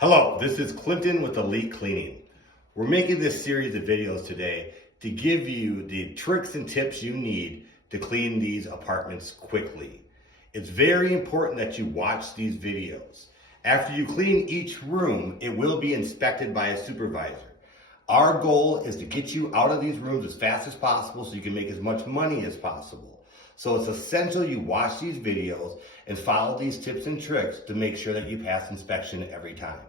Hello, this is Clinton with Elite Cleaning. We're making this series of videos today to give you the tricks and tips you need to clean these apartments quickly. It's very important that you watch these videos. After you clean each room, it will be inspected by a supervisor. Our goal is to get you out of these rooms as fast as possible so you can make as much money as possible. So it's essential you watch these videos and follow these tips and tricks to make sure that you pass inspection every time.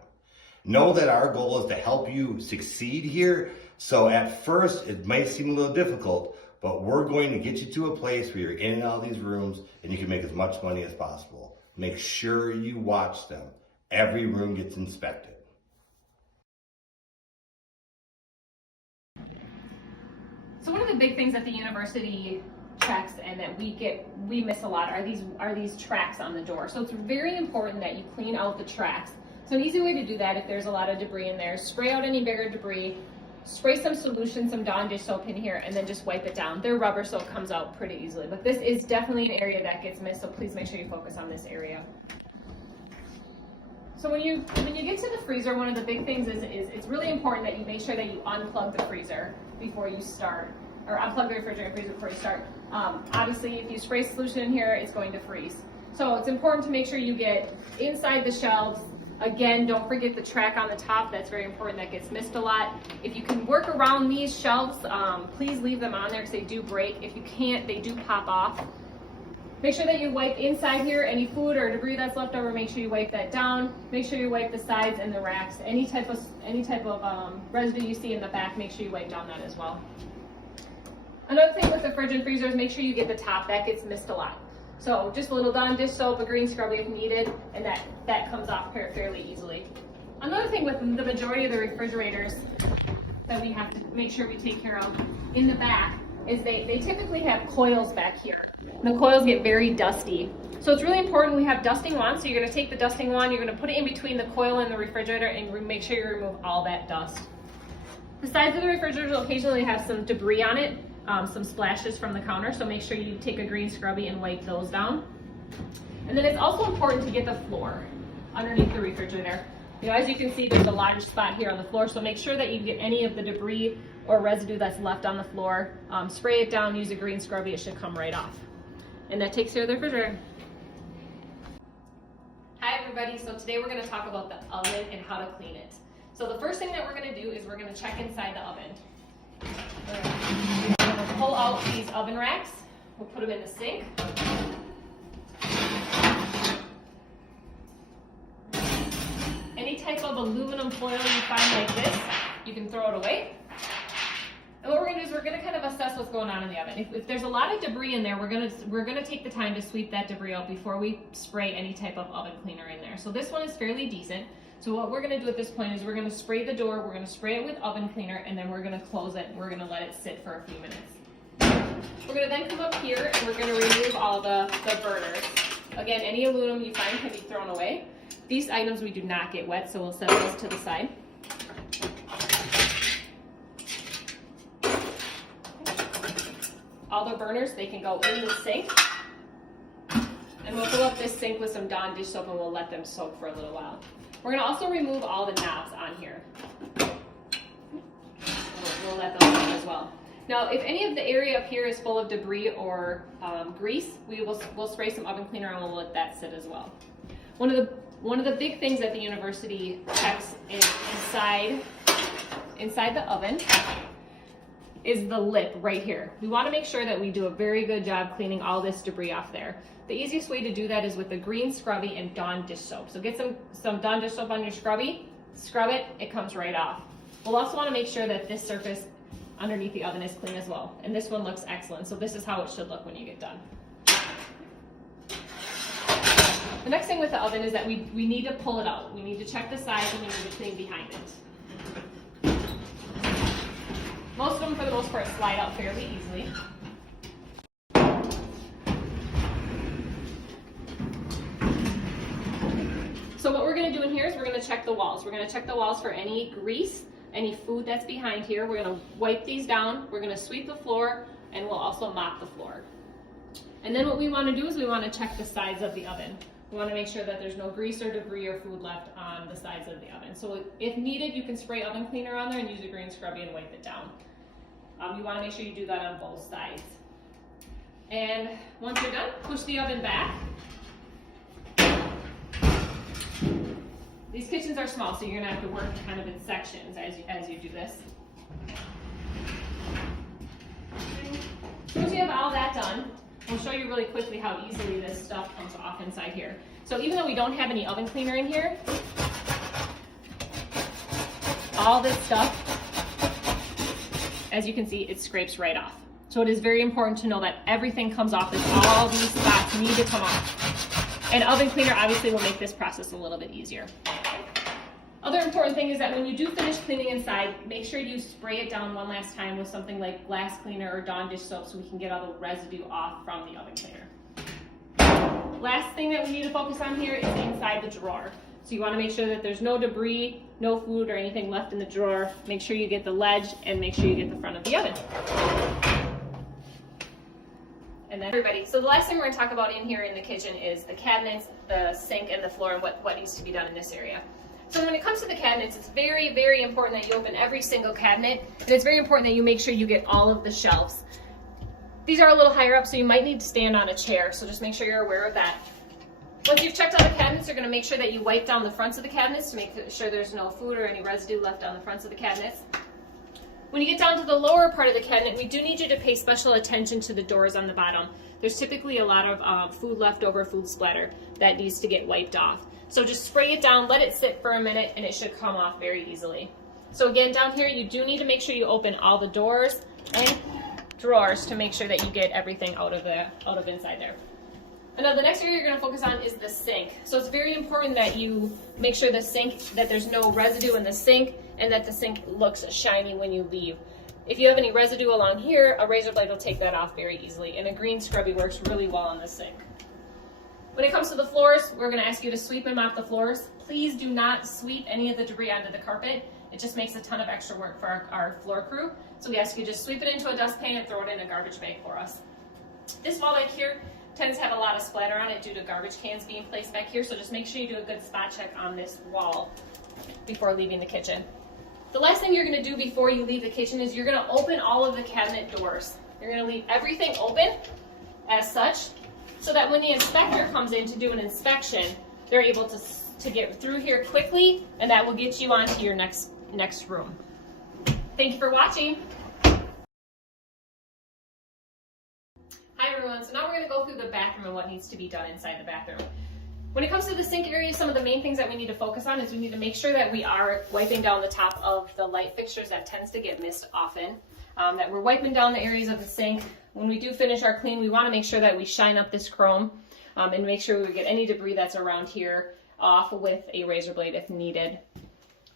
Know that our goal is to help you succeed here. So at first it might seem a little difficult, but we're going to get you to a place where you're in and out of these rooms and you can make as much money as possible. Make sure you watch them. Every room gets inspected. So one of the big things that the university checks and that we miss a lot are these tracks on the door. So it's very important that you clean out the tracks. So an easy way to do that, if there's a lot of debris in there, spray out any bigger debris, spray some solution, some Dawn dish soap in here, and then just wipe it down. They're rubber, so it comes out pretty easily. But this is definitely an area that gets missed, so please make sure you focus on this area. So when you get to the freezer, one of the big things is it's really important that you make sure that you unplug the freezer before you start, or unplug the refrigerator and freezer before you start. Obviously, if you spray solution in here, it's going to freeze. So it's important to make sure you get inside the shelves. Again, don't forget the track on the top. That's very important. That gets missed a lot. If you can work around these shelves, please leave them on there because they do break. If you can't, they do pop off. Make sure that you wipe inside here. Any food or debris that's left over, make sure you wipe that down. Make sure you wipe the sides and the racks. Any type of residue you see in the back, make sure you wipe down that as well. Another thing with the fridge and freezer is make sure you get the top. That gets missed a lot. So just a little Dawn dish soap, a green scrubby if needed, and that comes off fairly easily. Another thing with the majority of the refrigerators that we have to make sure we take care of in the back is they typically have coils back here. And the coils get very dusty. So it's really important we have dusting wands. So you're gonna take the dusting wand, you're gonna put it in between the coil and the refrigerator and make sure you remove all that dust. The sides of the refrigerator will occasionally have some debris on it. Some splashes from the counter, so make sure you take a green scrubby and wipe those down. And then it's also important to get the floor underneath the refrigerator. You know, as you can see, there's a large spot here on the floor, so make sure that you get any of the debris or residue that's left on the floor. Spray it down, use a green scrubby, it should come right off. And that takes care of the refrigerator. Hi everybody, so today we're going to talk about the oven and how to clean it. So the first thing that we're going to do is we're going to check inside the oven. We're going to pull out these oven racks. We'll put them in the sink. Any type of aluminum foil you find like this, you can throw it away. And what we're going to do is we're going to kind of assess what's going on in the oven. If there's a lot of debris in there, we're going to take the time to sweep that debris out before we spray any type of oven cleaner in there. So this one is fairly decent. So what we're going to do at this point is we're going to spray the door, we're going to spray it with oven cleaner, and then we're going to close it and we're going to let it sit for a few minutes. We're going to then come up here and we're going to remove all the burners. Again, any aluminum you find can be thrown away. These items we do not get wet, so we'll set those to the side. All the burners, they can go in the sink. And we'll fill up this sink with some Dawn dish soap and we'll let them soak for a little while. We're going to also remove all the knobs on here. We'll let those go as well. Now, if any of the area up here is full of debris or grease, we'll spray some oven cleaner and we'll let that sit as well. One of the big things that the university checks inside the oven is the lip right here. We want to make sure that we do a very good job cleaning all this debris off there. The easiest way to do that is with the green scrubby and Dawn dish soap. So get some Dawn dish soap on your scrubby, scrub it, it comes right off. We'll also want to make sure that this surface underneath the oven is clean as well. And this one looks excellent, so this is how it should look when you get done. The next thing with the oven is that we need to pull it out. We need to check the sides and we need to clean behind it. Most of them, for the most part, slide out fairly easily. So what we're going to do in here is we're going to check the walls. We're going to check the walls for any grease, any food that's behind here. We're going to wipe these down. We're going to sweep the floor, and we'll also mop the floor. And then what we want to do is we want to check the sides of the oven. You want to make sure that there's no grease or debris or food left on the sides of the oven. So if needed, you can spray oven cleaner on there and use a green scrubby and wipe it down. You want to make sure you do that on both sides. And once you're done, push the oven back. These kitchens are small, so you're gonna have to work kind of in sections as you do this. Once you have all that done, I'll show you really quickly how easily this stuff comes off inside here. So even though we don't have any oven cleaner in here, all this stuff, as you can see, it scrapes right off. So it is very important to know that everything comes off, all these spots need to come off. And oven cleaner obviously will make this process a little bit easier. Other important thing is that when you do finish cleaning inside, make sure you spray it down one last time with something like glass cleaner or Dawn dish soap so we can get all the residue off from the oven cleaner. Last thing that we need to focus on here is inside the drawer. So you want to make sure that there's no debris, no food or anything left in the drawer. Make sure you get the ledge and make sure you get the front of the oven. And then everybody, so the last thing we're going to talk about in here in the kitchen is the cabinets, the sink, and the floor, and what needs to be done in this area. So when it comes to the cabinets, it's very, very important that you open every single cabinet, and it's very important that you make sure you get all of the shelves. These are a little higher up, so you might need to stand on a chair, so just make sure you're aware of that. Once you've checked all the cabinets, you're going to make sure that you wipe down the fronts of the cabinets to make sure there's no food or any residue left on the fronts of the cabinets. When you get down to the lower part of the cabinet, we do need you to pay special attention to the doors on the bottom. There's typically a lot of food leftover, food splatter that needs to get wiped off. So just spray it down, let it sit for a minute, and it should come off very easily. So again, down here, you do need to make sure you open all the doors and drawers to make sure that you get everything out of inside there. And now the next area you're going to focus on is the sink. So it's very important that you make sure that there's no residue in the sink and that the sink looks shiny when you leave. If you have any residue along here, a razor blade will take that off very easily, and a green scrubby works really well on the sink. When it comes to the floors, we're going to ask you to sweep and mop the floors. Please do not sweep any of the debris onto the carpet. It just makes a ton of extra work for our floor crew. So we ask you to just sweep it into a dustpan and throw it in a garbage bag for us. This wall back here tends to have a lot of splatter on it due to garbage cans being placed back here, so just make sure you do a good spot check on this wall before leaving the kitchen. The last thing you're going to do before you leave the kitchen is you're going to open all of the cabinet doors. You're going to leave everything open as such, so that when the inspector comes in to do an inspection, they're able to get through here quickly, and that will get you onto your next room. Thank you for watching. Hi everyone, so now we're going to go through the bathroom and what needs to be done inside the bathroom. When it comes to the sink area, some of the main things that we need to focus on is we need to make sure that we are wiping down the top of the light fixtures that tends to get missed often, that we're wiping down the areas of the sink. When we do finish our clean, we want to make sure that we shine up this chrome and make sure we get any debris that's around here off with a razor blade if needed.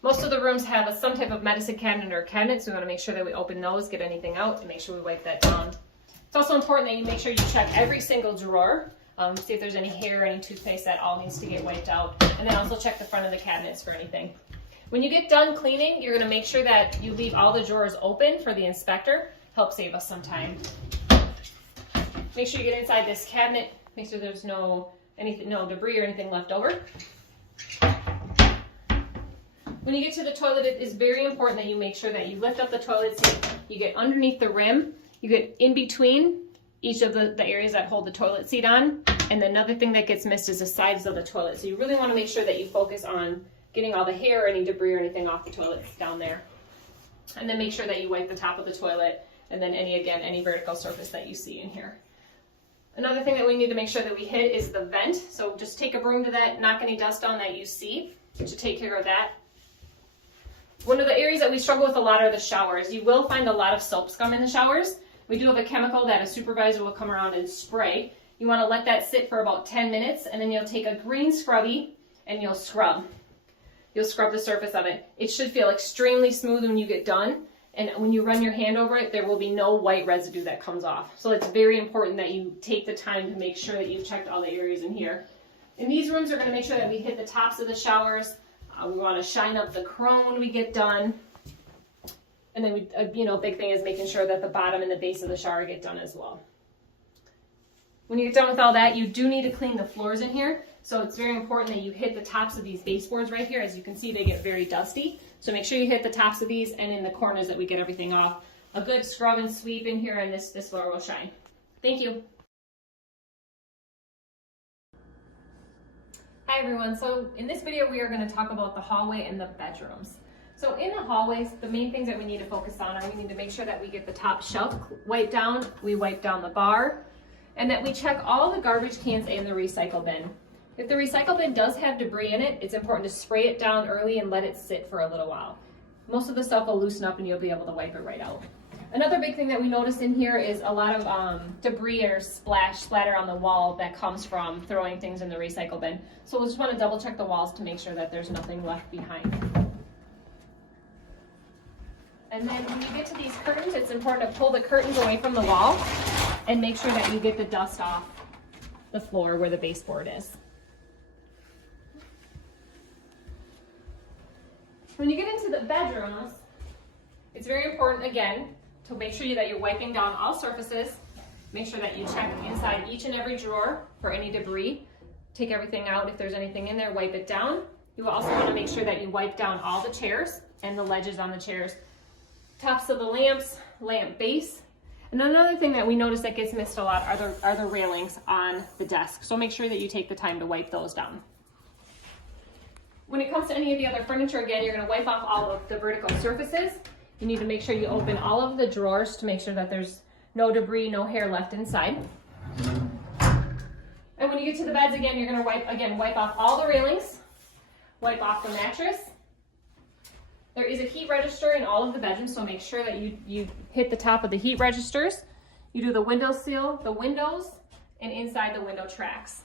Most of the rooms have some type of medicine cabinet or cabinet, so we want to make sure that we open those, get anything out, and make sure we wipe that down. It's also important that you make sure you check every single drawer, see if there's any hair or any toothpaste that all needs to get wiped out, and then also check the front of the cabinets for anything. When you get done cleaning, you're going to make sure that you leave all the drawers open for the inspector. Help save us some time. Make sure you get inside this cabinet, make sure there's no debris or anything left over. When you get to the toilet, it is very important that you make sure that you lift up the toilet seat, you get underneath the rim, you get in between each of the areas that hold the toilet seat on, and another thing that gets missed is the sides of the toilet. So you really want to make sure that you focus on getting all the hair or any debris or anything off the toilets down there. And then make sure that you wipe the top of the toilet, and then any vertical surface that you see in here. Another thing that we need to make sure that we hit is the vent. So just take a broom to that, knock any dust on that you see to take care of that. One of the areas that we struggle with a lot are the showers. You will find a lot of soap scum in the showers. We do have a chemical that a supervisor will come around and spray. You want to let that sit for about 10 minutes, and then you'll take a green scrubby and you'll scrub. You'll scrub the surface of it. It should feel extremely smooth when you get done. And when you run your hand over it, there will be no white residue that comes off. So it's very important that you take the time to make sure that you've checked all the areas in here. In these rooms, we're going to make sure that we hit the tops of the showers. We want to shine up the chrome when we get done. And then, big thing is making sure that the bottom and the base of the shower get done as well. When you get done with all that, you do need to clean the floors in here. So it's very important that you hit the tops of these baseboards right here. As you can see, they get very dusty. So make sure you hit the tops of these and in the corners that we get everything off. A good scrub and sweep in here and this floor will shine. Thank you. Hi everyone, so in this video we are going to talk about the hallway and the bedrooms. So in the hallways, the main things that we need to focus on are we need to make sure that we get the top shelf wiped down, we wipe down the bar, and that we check all the garbage cans in the recycle bin. If the recycle bin does have debris in it, it's important to spray it down early and let it sit for a little while. Most of the stuff will loosen up and you'll be able to wipe it right out. Another big thing that we noticed in here is a lot of debris or splatter on the wall that comes from throwing things in the recycle bin. So we'll just want to double check the walls to make sure that there's nothing left behind. And then when you get to these curtains, it's important to pull the curtains away from the wall and make sure that you get the dust off the floor where the baseboard is. When you get into the bedrooms, it's very important, again, to make sure that you're wiping down all surfaces. Make sure that you check inside each and every drawer for any debris. Take everything out. If there's anything in there, wipe it down. You also want to make sure that you wipe down all the chairs and the ledges on the chairs, tops of the lamps, lamp base. And another thing that we notice that gets missed a lot are the railings on the desk. So make sure that you take the time to wipe those down. When it comes to any of the other furniture, again, you're going to wipe off all of the vertical surfaces. You need to make sure you open all of the drawers to make sure that there's no debris, no hair left inside. And when you get to the beds, again, you're going to wipe off all the railings, wipe off the mattress. There is a heat register in all of the bedrooms, so make sure that you hit the top of the heat registers. You do the window sill, the windows, and inside the window tracks.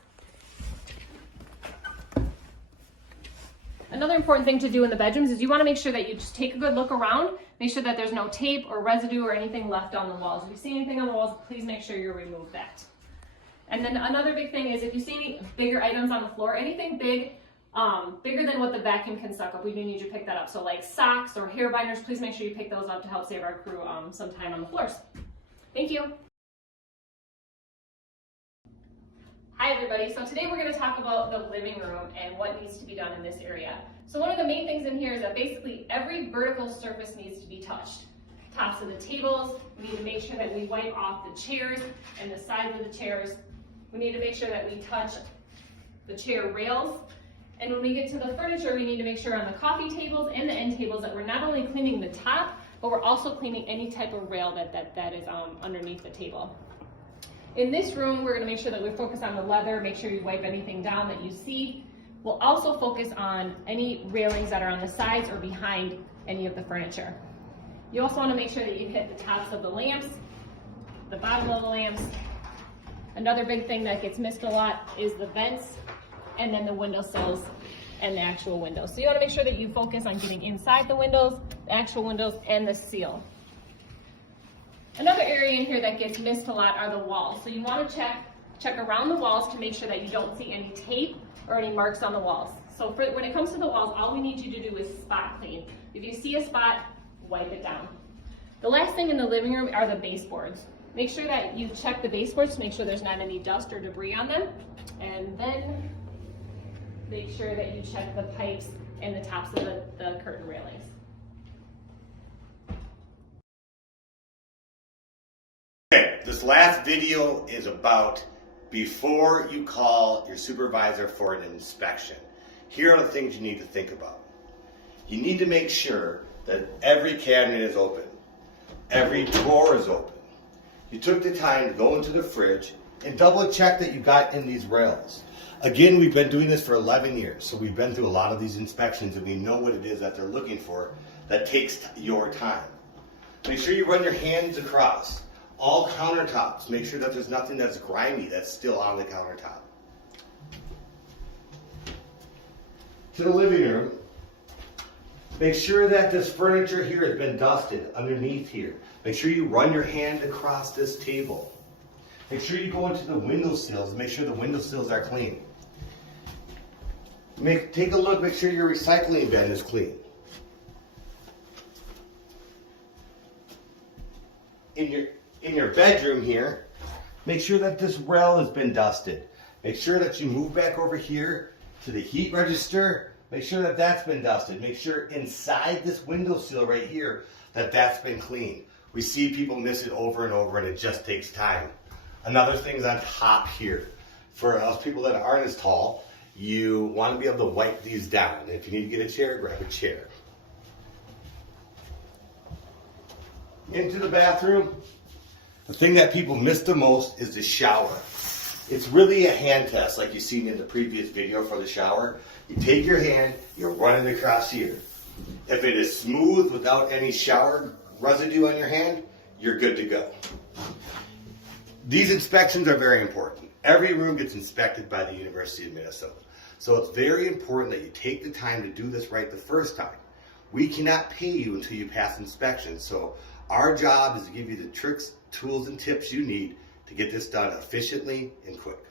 Another important thing to do in the bedrooms is you want to make sure that you just take a good look around, make sure that there's no tape or residue or anything left on the walls. If you see anything on the walls, please make sure you remove that. And then another big thing is if you see any bigger items on the floor, anything big, bigger than what the vacuum can suck up, we do need you to pick that up. So like socks or hair binders, please make sure you pick those up to help save our crew some time on the floors. Thank you. Hi everybody, so today we're going to talk about the living room and what needs to be done in this area. So one of the main things in here is that basically every vertical surface needs to be touched. Tops of the tables, we need to make sure that we wipe off the chairs and the sides of the chairs. We need to make sure that we touch the chair rails. And when we get to the furniture, we need to make sure on the coffee tables and the end tables that we're not only cleaning the top, but we're also cleaning any type of rail that is underneath the table. In this room, we're going to make sure that we focus on the leather, make sure you wipe anything down that you see. We'll also focus on any railings that are on the sides or behind any of the furniture. You also want to make sure that you hit the tops of the lamps, the bottom of the lamps. Another big thing that gets missed a lot is the vents and then the windowsills and the actual windows. So you want to make sure that you focus on getting inside the windows, the actual windows, and the seal. Another area in here that gets missed a lot are the walls. So you want to check around the walls to make sure that you don't see any tape or any marks on the walls. So when it comes to the walls, all we need you to do is spot clean. If you see a spot, wipe it down. The last thing in the living room are the baseboards. Make sure that you check the baseboards to make sure there's not any dust or debris on them. And then make sure that you check the pipes and the tops of the curtain railings. Okay, this last video is about before you call your supervisor for an inspection. Here are the things you need to think about. You need to make sure that every cabinet is open, every drawer is open. You took the time to go into the fridge and double check that you got in these rails. Again, we've been doing this for 11 years, so we've been through a lot of these inspections and we know what it is that they're looking for that takes your time. Make sure you run your hands across all countertops. Make sure that there's nothing that's grimy that's still on the countertop. To the living room, make sure that this furniture here has been dusted underneath here. Make sure you run your hand across this table. Make sure you go into the windowsills and make sure the windowsills are clean. Take a look, make sure your recycling bin is clean. In your bedroom here, make sure that this rail has been dusted. Make sure that you move back over here to the heat register. Make sure that that's been dusted. Make sure inside this window sill right here that that's been cleaned. We see people miss it over and over and it just takes time. Another thing is on top here. For us people that aren't as tall, you want to be able to wipe these down. If you need to get a chair, grab a chair. Into the bathroom. The thing that people miss the most is the shower. It's really a hand test like you've seen in the previous video for the shower. You take your hand, you run it across here. If it is smooth without any shower residue on your hand, you're good to go. These inspections are very important. Every room gets inspected by the University of Minnesota. So it's very important that you take the time to do this right the first time. We cannot pay you until you pass inspection. So our job is to give you the tricks, tools, and tips you need to get this done efficiently and quick.